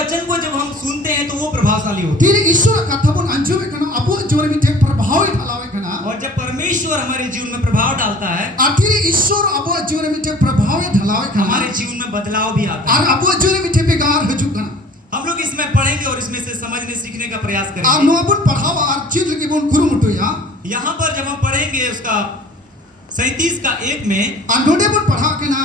वचन को जब हम सुनते हैं तो वो प्रभावशाली होता Tiri Ishwar kata bon anjome kana abu जीवन में tek प्रभाव ढलावे kana. है। और जब परमेश्वर हमारे जीवन में प्रभाव डालता है, Tiri Ishwar abu जीवन में tek प्रभाव ढलावे kana. हमारे जीवन में बदलाव भी आता है। Ar abu जीवन में tek begar hajuk kana. हम लोग इसमें पढ़ेंगे और इसमें से समझने सीखने का प्रयास Ar करेंगे। no abun पढ़ावा ar चीज लगी bon guru mutu ya. यहाँ पर जब हम पढ़ेंगे उसका 37 का 1 में, Ar no de bon पढ़ा kana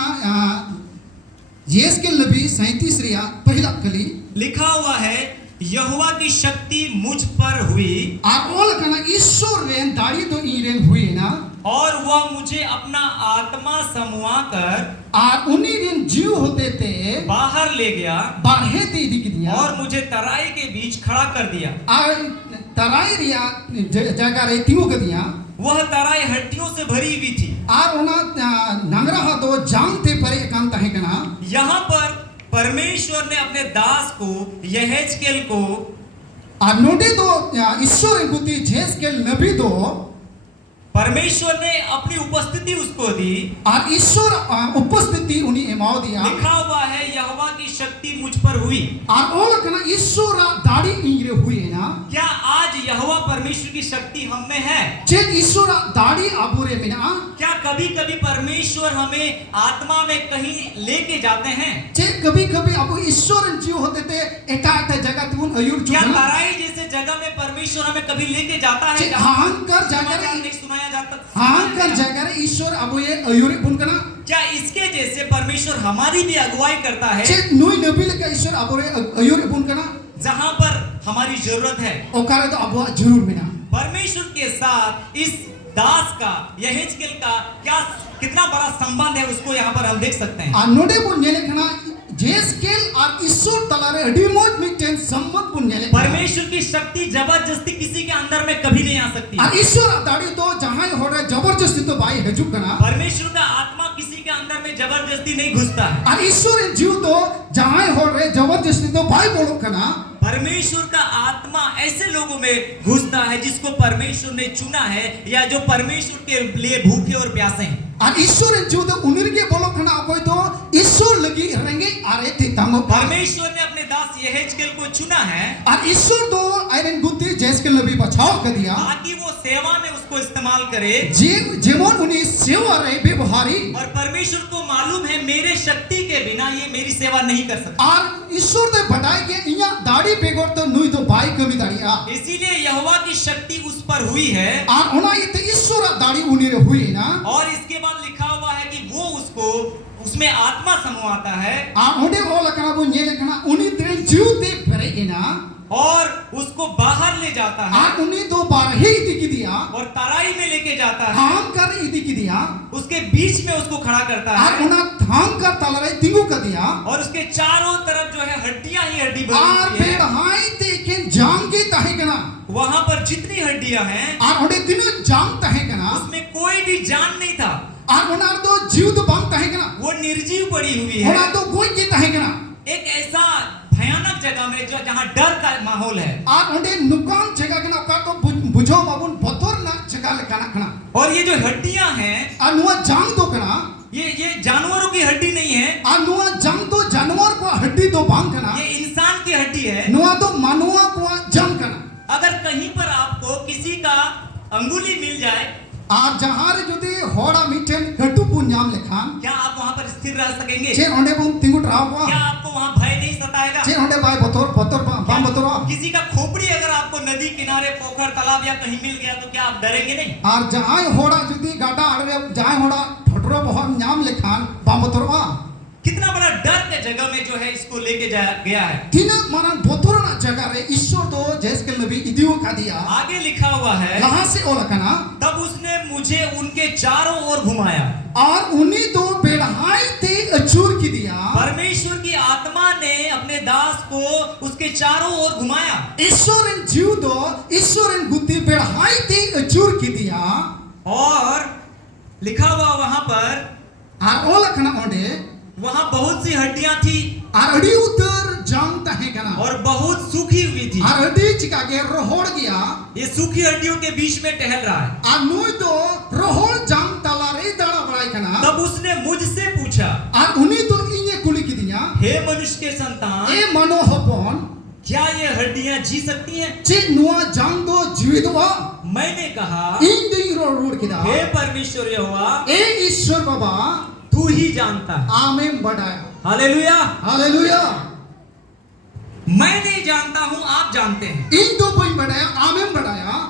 यहेजकेल नबी 37 रिया पहला कली. लिखा हुआ है, यहोवा की शक्ति मुझ पर हुई Ar ol kana ईश्वर रेन दाढ़ी तो इरेन हुई ना. और वह मुझे अपना आत्मा समवा कर Ar उन्हीं रेन जीव होते थे बाहर ले गया बाहे ते दिख दिया. और मुझे तराई के बीच खड़ा कर दिया। Ar तराई रिया जगह रे तिमो कर दिया. वह तराई हड्डियों से भरी हुई थी। Ar ओना नंगरा हा दो जांग ते परे काम ताहे कना. यहाँ पर परमेश्वर ने अपने दास को यहेजकेल को Ar नोडे दो ईश्वर रे गुती यहेजकेल नबी दो परमेश्वर ने अपनी उपस्थिति उसको दी। Ar ईश्वर उपस्थिति उन्हीं एमाव दिया. लिखा हुआ है, यहोवा की शक्ति मुझ पर हुई। Ar ओल कना ईश्वर दाढ़ी इंगरे हुई ना. क्या आज यहोवा परमेश्वर की शक्ति हम में है? जे ईश्वर दाढ़ी आबुरे मिना. क्या कभी कभी परमेश्वर हमें आत्मा में कहीं लेके जाते हैं? जे कभी कभी अब ईश्वर जीव होते थे एटा एटा जगह तुम अयुर क्या चुना. तराई जैसे जगह में परमेश्वर हमें कभी लेके जाता है? जे जहाँ हांकर समाचार जगह नहीं सुनाया जाता। हांकर जगह ईश्वर अब ये अयुर बुन कना. क्या इसके जैसे परमेश्वर हमारी भी अगुवाई करता है? जे नुई नबी लेके ईश्वर अब ये अयुर बुन कना. जहाँ पर हमारी जरूरत है, ओकारे तो अब जरूर मिना. परमेश्वर के साथ इस दास का, यहेजकेल का क्या कितना बड़ा संबंध है उसको यहाँ पर हम देख सकते हैं। आ नोडे बुन नेले कना यहेजकेल और ईश्वर तलारे अडिमोट मिटेन संबंध बुन नेले. परमेश्वर की शक्ति जबरदस्ती किसी के अंदर में कभी नहीं आ सकती। और ईश्वर दाढ़ी तो जहाँ हो रहा जबरदस्ती तो भाई हजू कना. परमेश्वर का आत्मा किसी के अंदर में जबरदस्ती नहीं घुसता है। और ईश्वर जीव तो जहाँ हो रहे जबरदस्ती तो भाई बोलो कना. परमेश्वर का आत्मा ऐसे लोगों में घुसता है जिसको परमेश्वर ने चुना है या जो परमेश्वर के लिए भूखे और प्यासे हैं। और ईश्वर जीव तो उनके बोलो कना कोई तो ईश्वर लगी रहेंगे आरे थे तंगो. परमेश्वर ने अपने दास यहेजकेल को चुना है और ईश्वर तो आयरन गुत्ती यहेजकेल नबी बचाव कर दिया. ताकि वो सेवा में उसको इस्तेमाल करे। जेमोन उन्हीं सेवा रहे व्यवहारी. और परमेश्वर को मालूम है मेरे शक्ति के बिना ये मेरी सेवा नहीं कर सकता। और ईश्वर तो बताए कि इया दाढ़ी बेगोर तो नुई तो भाई कमी दाढ़ी आ. इसीलिए यहोवा की शक्ति उस पर हुई है। और उना ये तो ईश्वर दाढ़ी उन्हीं रे हुई ना. और इसके बाद लिखा हुआ है कि वो उसको उसमें आत्मा समवाता है और उन्हें वो लकना वो ये लकना उन्हीं तेरे जीव ते भरे ना. और उसको बाहर ले जाता है और उन्हीं दो बार ही दिखी दिया. और तराई में लेके जाता है। थाम कर इदी की दिया. उसके बीच में उसको खड़ा करता और है उन्हें थाम कर तलरे तिंगु कर दिया. और उसके चारों तरफ जो है हड्डियां ही हड्डी भरी और हुई फिर है। हाई देखें जाम की तहे कना. वहां पर जितनी हड्डियां हैं और उन्हें तीनों जाम तहे कना. उसमें कोई भी जान नहीं था। और उन्हें तो जीव तो बम तहे कना. वो निर्जीव पड़ी हुई है उन्हें तो कोई की तहे कना. एक ऐसा भयानक जगह में जो जहां डर का माहौल है। और उन्हें नुकान जगह कना का तो बुझो बाबुन बतौर ना जगह लकना कना. और ये जो हड्डियां हैं और नुआ जाम तो कना. ये जानवरों की हड्डी नहीं है, और नुआ जाम तो जानवर को हड्डी तो बांग कना. ये इंसान की हड्डी है। नुआ तो मानुआ को जम कना. अगर कहीं पर आपको किसी का अंगुली मिल जाए, और जहाँ रे जुदी होड़ा मिठन कटु पुन्याम लेखान. क्या आप वहां पर स्थिर रह सकेंगे? जे ओंडे बुम तिंगु ट्राव को. क्या आपको वहां भय नहीं सताएगा? जे ओंडे बाय बतौर बतौर बाम बतौर. किसी का खोपड़ी अगर आपको नदी किनारे, पोखर, तालाब या कहीं मिल गया तो क्या आप डरेंगे नहीं? और जहाँ होड़ा जुदी गाटा आड़े जहाँ होड़ा ठटरो बहुत न्याम लेखान बाम बतौर वा. कितना बड़ा डर के जगह में जो है इसको लेके गया है। तीना माना बतौर ना जगह रे ईश्वर तो यहेजकेल नबी इदियो का दिया. आगे लिखा हुआ है, यहाँ से ओ लकना. तब उसने मुझे उनके चारों ओर घुमाया। और उन्हीं तो बेढ़ाई ते अचूर की दिया. परमेश्वर की आत्मा ने अपने दास को उसके चारों ओर घुमाया। ईश्वर जीव दो ईश्वर गुत्ती बेढ़ाई ते अचूर की दिया. और लिखा हुआ वहां पर, और ओ लकना ओंडे वहां बहुत सी हड्डियां थी और अड़ी उतर जाम तहे कना. और बहुत सूखी हुई थी। और अड़ी चिका के रोहड़ गया. ये सूखी हड्डियों के बीच में टहल रहा है। और नुई तो रोहड़ जाम तला रे दाड़ा बड़ाई कना. तब उसने मुझसे पूछा, और उन्हीं तो इन्हें कुली की दिया. हे मनुष्य के संतान, ए मनो हपन क्या ये हड्डियां जी सकती हैं? चे नुआ जांग दो जीवितवा मैंने कहा, इन दई रोड किदा हे परमेश्वर यहोवा, ए ईश्वर बाबा तू ही जानता है। आमेन बढ़ाया। हालेलुया। हालेलुया। मैं नहीं जानता हूं, आप जानते हैं। इन दो कोई बढ़ाया, आमेन बढ़ाया।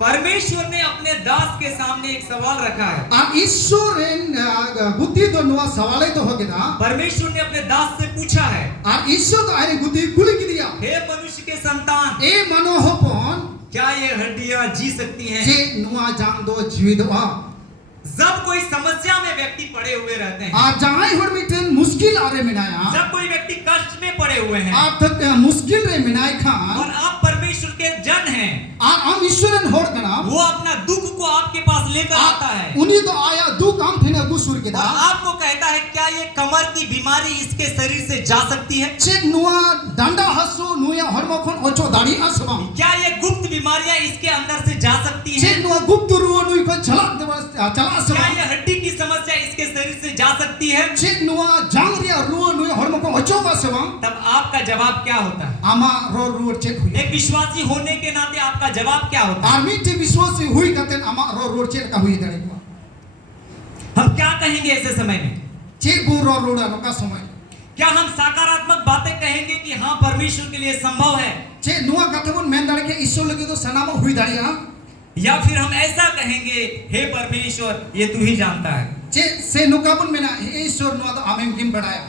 परमेश्वर ने अपने दास के सामने एक सवाल रखा है। आ ईश्वर बुद्धि दो नुआ सवाले तो हो किदा परमेश्वर ने अपने दास से पूछा है, आ ईश्वर तो आरे बुद्धि कुल की दिया हे मनुष्य के संतान, ए मनोहपन क्या ये हड्डियां जी सकती हैं? जे नुआ जांग दो जीवितवा जब कोई समस्या में व्यक्ति पड़े हुए रहते हैं, आ जाए हर मिटन मुश्किल आरे मिनाया जब कोई व्यक्ति कष्ट में पड़े हुए हैं आप तक मुश्किल रे मिनाय खान और आप परमेश्वर के जन हैं, आ हम ईश्वरन होड़ कना वो अपना दुख को आपके पास लेकर आता है उन्हीं तो आया दो काम थे ना गुसुर के और दा आपको कहता है, क्या ये कमर की बीमारी इसके शरीर से जा सकती है? चेक नुआ डंडा हसो नुया हरमोखन ओचो दाढ़ी असबा क्या ये गुप्त बीमारियां इसके अंदर से जा सकती हैं? चेक नुआ गुप्त रुओ नुई को चला चला क्या असबा ये हड्डी की समस्या इसके शरीर से जा सकती है? चेक नुआ जांग रिया रुओ नुई हरमोखन ओचो असबा तब आपका जवाब क्या होता है? आमा रो रुओ चेक हुई एक विश्वासी होने के नाते आपका जवाब क्या होता है? आर्मी टे विश्वास हुई कतन आमा रो रो चेक का हुई दड़े को हम क्या कहेंगे ऐसे समय में? चेक बो रो रोड़ा का समय क्या हम सकारात्मक बातें कहेंगे कि हाँ परमेश्वर के लिए संभव है, चेक नुआ कथबुन मेन दड़े के ईश्वर लगे तो सनामा हुई दड़िया या फिर हम ऐसा कहेंगे, हे परमेश्वर ये तू ही जानता है? चेक से नुकाबुन मेना ईश्वर नुआ तो आमें किम बढ़ाया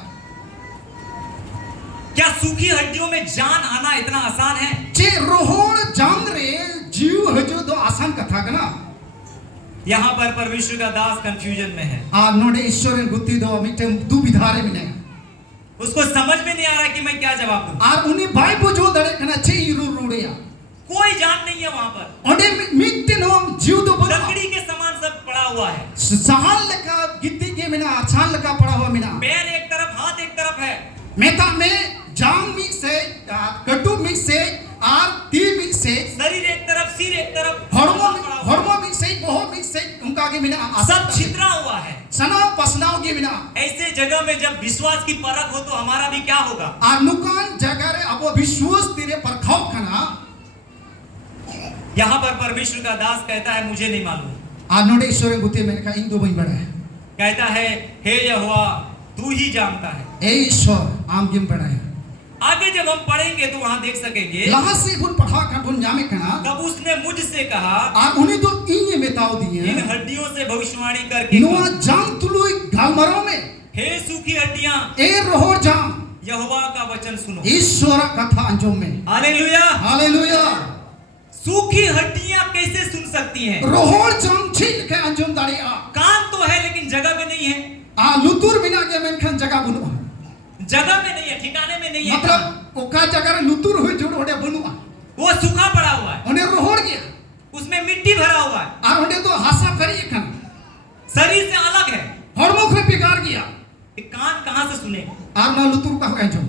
क्या सूखी हड्डियों में जान आना इतना आसान है? चे रोहोड़ जांग रे जीव हजो दो आसान कथा कना यहाँ पर परमेश्वर का दास कंफ्यूजन में है, आ नोडे ईश्वर गुत्ती दो मिटे दु विधारे मिने उसको समझ में नहीं आ रहा कि मैं क्या जवाब दूं। आ उनी बाई बुझो दड़े कना चे इरु रुड़िया कोई जान नहीं है वहां पर, ओडे मिटे नो जीव दो बड़ा लकड़ी के समान सब पड़ा हुआ है, सहाल लका गित्ती के मिना छाल लका पड़ा हुआ मिना पैर एक तरफ हाथ एक तरफ है, मेता में जांग मिक से कटु मिक से आर ती मिक से शरीर एक तरफ सिर एक तरफ, हॉर्मो मिक से बहुत मिक से उनका के मिना सब छितरा हुआ है। सना पसनाओ के मिना ऐसे जगह में जब विश्वास की परख हो तो हमारा भी क्या होगा? आ नुकान जगह रे अब विश्वास तेरे पर खाओ खाना यहाँ पर परमेश्वर का दास कहता है, मुझे नहीं मालूम। आ नोडे ईश्वर गुत्ती मैंने कहा इन दो बही बड़ा है कहता है, हे यहोवा तू ही जानता है। ए ईश्वर आम किम बड़ा है आगे जब हम पढ़ेंगे तो वहां देख सकेंगे, लहा से गुन पढ़ा का गुन जामे कना तब उसने मुझसे कहा, आ उन्हें तो इन मेताओ इन दिए हड्डियों से भविष्यवाणी करके नुआ कहो, जांग तुलुई गालमरो में हे सूखी हड्डियां ए रोहोड़ जांग यहोवा का वचन सुनो। ईश्वर कथा अंजोम में हालेलुया। हालेलुया सूखी हड्डियां कैसे सुन सकती हैं? रोहोड़ जांग छीन के अंजोम दाड़ी आ कान तो है लेकिन जगह में नहीं है, आ लुतुर बिना के मैं खन जगह बुनुआ जगह में नहीं है, ठिकाने में नहीं है, मतलब ओका जगह रे लुतुर हुई जुड़ ओडे बुनुआ वो सूखा पड़ा हुआ है, ओने रोहोड़ गया उसमें मिट्टी भरा हुआ है, आ ओडे तो हासा करी खन शरीर से अलग है, हरमुख में बिगाड़ गया ये कान कहां से सुने? आ ना लुतुर का अंजोम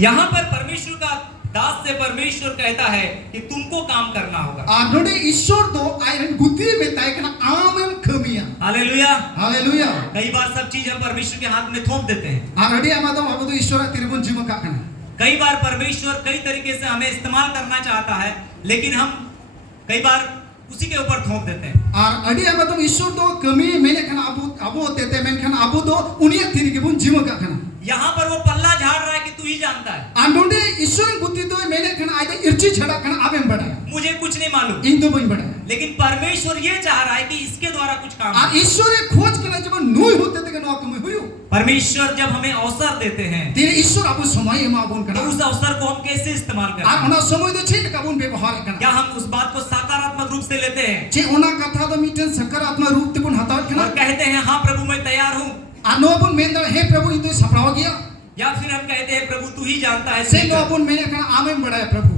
यहाँ पर परमेश्वर का दास से परमेश्वर कहता है कि तुमको काम करना होगा। आ नोडे ईश्वर दो आयरन गुत्ती में ताई कना आमम खमिया हालेलुया। हालेलुया कई बार सब चीज हम परमेश्वर के हाथ में थोप देते हैं, आ रेडी आमा तो अब तो ईश्वर तिरबुन जीव का कना कई बार परमेश्वर कई तरीके से हमें इस्तेमाल करना चाहता है, लेकिन हम कई बार उसी के ऊपर थोप देते हैं। आ अडी आमा तो ईश्वर दो कमी मेने कना अबो तेते मेन कना अबो दो उनिया तिरबुन जीव का कना यहाँ पर वो पल्ला झाड़ रहा है कि तू ही जानता है, आ नोडे ईश्वर गुत्ती तो मेने कना आइदे इर्ची छड़ा कना आबेम बड़ा मुझे कुछ नहीं मालूम, इन दो बन बड़ा लेकिन परमेश्वर ये चाह रहा है कि इसके द्वारा कुछ काम आ हो। ईश्वर खोज कना जब नुई होते ते कना कमी हुयो परमेश्वर जब हमें अवसर देते हैं तेरे ईश्वर अब समय मा बोन तो कना उस अवसर को हम कैसे इस्तेमाल आ करें? ओना समय तो छे का बोन व्यवहार कना क्या हम उस बात को सकारात्मक रूप से लेते हैं चे ओना कथा तो मीटन सकारात्मक रूप ते बोन हताव कना और कहते हैं, हाँ प्रभु मैं तैयार हूँ, आ नो बोन मेंदर हे प्रभु इन तो सफराव गया या फिर हम कहते हैं प्रभु तू ही जानता है, से नो बोन मेने कना आमेन बड़ा है प्रभु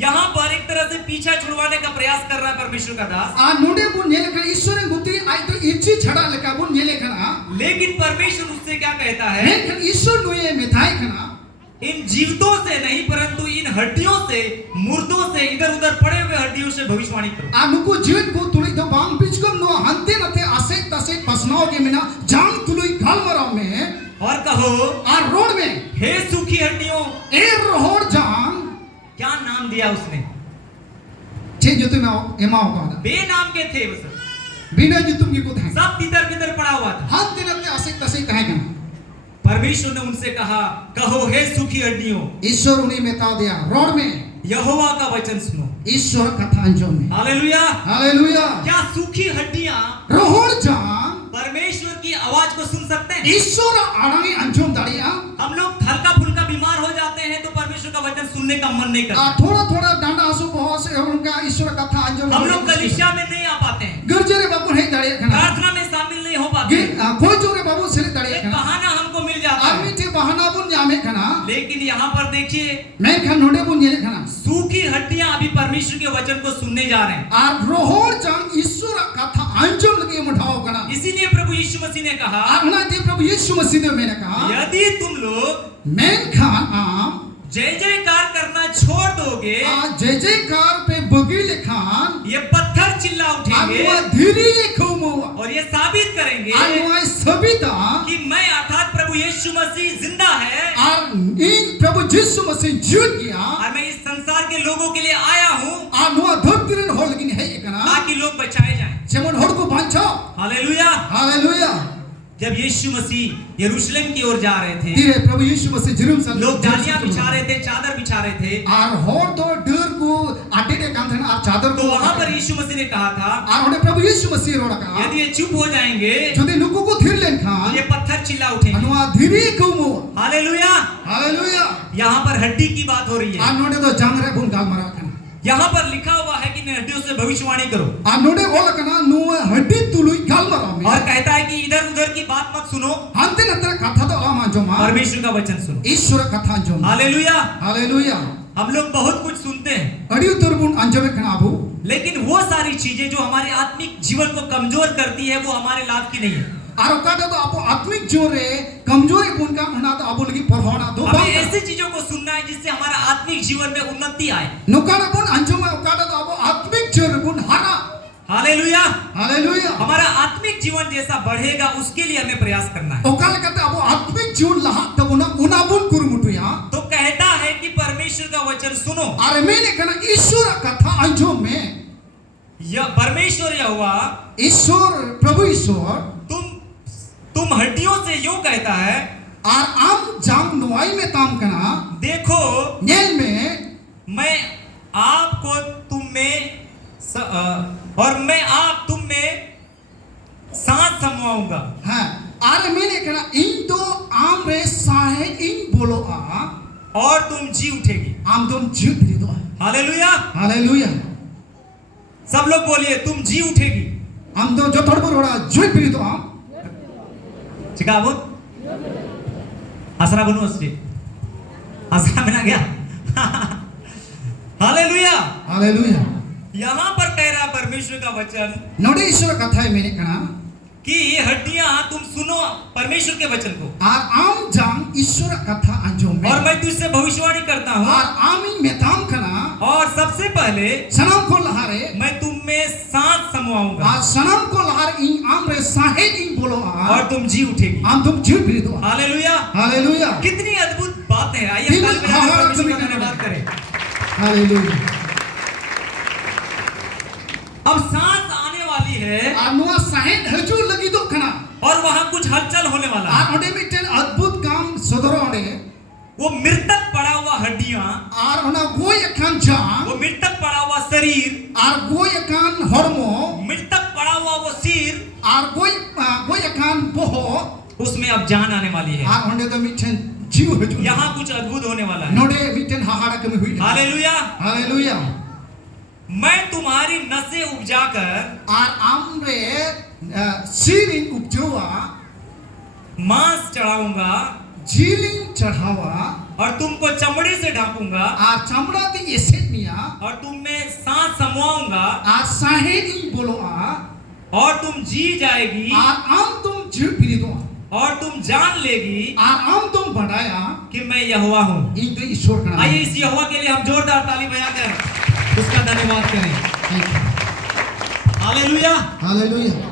यहाँ पर एक तरह से पीछा छुड़वाने का प्रयास कर रहा है परमेश्वर का दास, आ नोडे बोन नेले कना ईश्वर गुत्ती आई तो इर्ची छड़ा लेका बोन नेले कना लेकिन परमेश्वर उससे क्या कहता है? मैं कन ईश्वर नुए मेथाई कना इन जीवितों से नहीं परंतु इन हड्डियों से, मुर्दों से, इधर उधर पड़े हुए हड्डियों से भविष्यवाणी करो। आ नुको जीवन को तुली दो बाम पिचकम नो हंते नते आसे तसे पसनाओ के मिना जांग तुली गाल मराव में और कहो, आ रोड में हे सूखी ए रोहर जान क्या नाम दिया उसने? छे जो तुम एमा होगा बेनाम के थे वो सब। बिना जो तुम की को था सब तितर बितर पड़ा हुआ था। हाथ दिन अपने आसे तसे कहे कना परमेश्वर ने उनसे कहा, कहो हे सुखी हड्डियों, ईश्वर उन्हें बता दिया रोड में यहोवा का वचन सुनो। ईश्वर कथा अंजों में हालेलुया। हालेलुया क्या सूखी हड्डियां रोहर जान परमेश्वर की आवाज को सुन सकते हैं? ईश्वर आड़ाई अंजों दाड़िया हम लोग हल्का फुल्का बीमार हो जाते हैं तो परमेश्वर का वचन सुनने का मन नहीं करता। थोड़ा थोड़ा डांडा आंसू बहुत से उनका ईश्वर कथा अंजों हम लोग कलीसिया में नहीं आ पाते हैं, गुरजरे बाबू है दाड़िया खना प्रार्थना में शामिल नहीं हो पाते हैं। कोई जोरे बाबू से दाड़िया एक खना बहाना हमको मिल जाता है। आदमी थे बहाना बुन जामे खना लेकिन यहाँ पर देखिए, मैं खन नोडे बुन ये खना सूखी हड्डियां अभी परमेश्वर के वचन को सुनने जा रहे हैं। और रोहर जान ईश्वर कथा अंजों लगे मुठाओ कना इसीलिए प्रभु यीशु मसीह ने कहा, अपना दे प्रभु यीशु मसीह ने मैंने कहा यदि तुम लोग मैं खान आम जय जयकार करना छोड़ दोगे, जय जयकार पे बगीले खान ये पत्थर चिल्ला उठेंगे अनुआ धीरे लिखूंगा और ये साबित करेंगे अनुआ सबिता कि मैं अर्थात प्रभु यीशु मसीह जिंदा है और इन प्रभु यीशु मसीह जीवित गया और मैं इस संसार के लोगों के लिए आया हूँ अनुआ धरतीन होल गिन है एकना ताकि लोग बचाए जाएं। जेमन होड़ को बांचो हालेलुया। हालेलुया जब यीशु मसीह यरूशलेम की ओर जा रहे थे, धीरे प्रभु यीशु मसीह जेरूसलम लोग जालियां बिछा रहे थे, चादर बिछा रहे थे, और होड़ तो डर को आटे दे काम थे ना और चादर तो को वहां पर यीशु मसीह ने कहा था, और उन्हें प्रभु यीशु मसीह रोड़ा कहा यदि ये चुप हो जाएंगे यदि लोगों को थिर लेन तो खान ये पत्थर चिल्ला उठेंगे। अनुआ धीरे कहूं हालेलुया। हालेलुया यहाँ पर हड्डी की बात हो रही है। आ नोडे तो जांग रे बुन गाल मरा खाना यहाँ पर लिखा हुआ है कि हड्डियों से भविष्यवाणी करो आ नोडे बोला कना नु हड्डी तुलुई गाल मरा में और कहता है कि इधर उधर की बात मत सुनो, अंते नत्र कथा तो आमा जो मा परमेश्वर का वचन सुनो। ईश्वर कथा जो हालेलुया। हालेलुया हम लोग बहुत कुछ सुनते हैं, अडियो तुरबुन अंजमे खना अबू लेकिन वो सारी चीजें जो हमारे आत्मिक जीवन को कमजोर करती है वो हमारे लाभ की नहीं है। और काटा तो आपो आत्मिक जोरे कमजोरी बुन का हना तो अबू लगी परहोना दो हमें ऐसी चीजों को सुनना है जिससे हमारा आत्मिक जीवन में उन्नति आए। नुकाना बुन अंजमे काटा तो आपो आत्मिक जोरे बुन हरा हालेलुया। हालेलुया हमारा आत्मिक जीवन जैसा बढ़ेगा उसके लिए हमें प्रयास करना है। ओकाल कहते आपो आत्मिक जीवन लहा तब ना उनाबुन कुरुमुटुया तो कहता है कि परमेश्वर का वचन सुनो। और मैंने कहा ईश्वर कथा अंजो में यह परमेश्वर यहोवा ईश्वर प्रभु ईश्वर तुम हड्डियों से यूं कहता है, और आम जाम नुआई में ताम कना देखो नेल में मैं आपको तुम में और मैं आप तुम में सांस समवाऊंगा। हाँ और मैंने कहा इन दो आम रे साहे इन बोलो आ और तुम जी उठेगी। आम तुम जी उठेगी दो हालेलुया। हालेलुया सब लोग बोलिए तुम जी उठेगी। आम तो जो थोड़ा रोड़ा जी उठेगी दो आम चिकाबो आसरा बनो अस्री आसरा में ना गया। हालेलुया। हालेलुया यहाँ पर कह रहा परमेश्वर का वचन नोडे ईश्वर कथा है मैंने कहा कि ये हड्डियां तुम सुनो परमेश्वर के वचन को और आम जाम ईश्वर कथा अंजो में और मैं तुझसे भविष्यवाणी करता हूँ और आमी में ताम कना और सबसे पहले सनम को लहारे मैं तुम में सांस समवाऊंगा आ सनम को लहार इन आम रे साहे इन बोलो आ और तुम जी उठेगी। आम तुम जी उठेगी दो हालेलुया। हालेलुया कितनी अद्भुत बात है। आइए ताली बजाकर परमेश्वर का धन्यवाद करें। हालेलुया अब सांस आने वाली है अनुआ साहे हजूर लगी दो खना और वहां कुछ हलचल होने वाला आ है। ओडे में टेन अद्भुत काम सदरो ओडे वो मृतक पड़ा हुआ हड्डियां, और ओना गोय अखान जाम वो मृतक पड़ा हुआ शरीर, और गोय अखान हरमो मृतक पड़ा हुआ वो सिर, और गोय अखान बोहो उसमें अब जान आने वाली है। और ओडे तो मिठन जीव हजूर यहाँ कुछ अद्भुत होने वाला है। नोडे मिठन हाहाड़ा कमी हुई हालेलुया। हालेलुया मैं तुम्हारी नसें उपजाकर और आमरे सीरिन उपजोआ मांस चढ़ाऊंगा जीलिंग चढ़ावा और तुमको चमड़ी से ढांपूंगा और चमड़ा दी एसेट मिया और तुम में सांस समवाऊंगा और साहेदी बोलो आ और तुम जी जाएगी और आम तुम जीव फिरी दो और तुम जान लेगी और आम तुम बढ़ाया कि मैं यहोवा हूँ। इन तो ईश्वर का आइए इस यहोवा के लिए हम जोरदार ताली बजाकर उसका धन्यवाद करें। हालेलुया। हालेलुया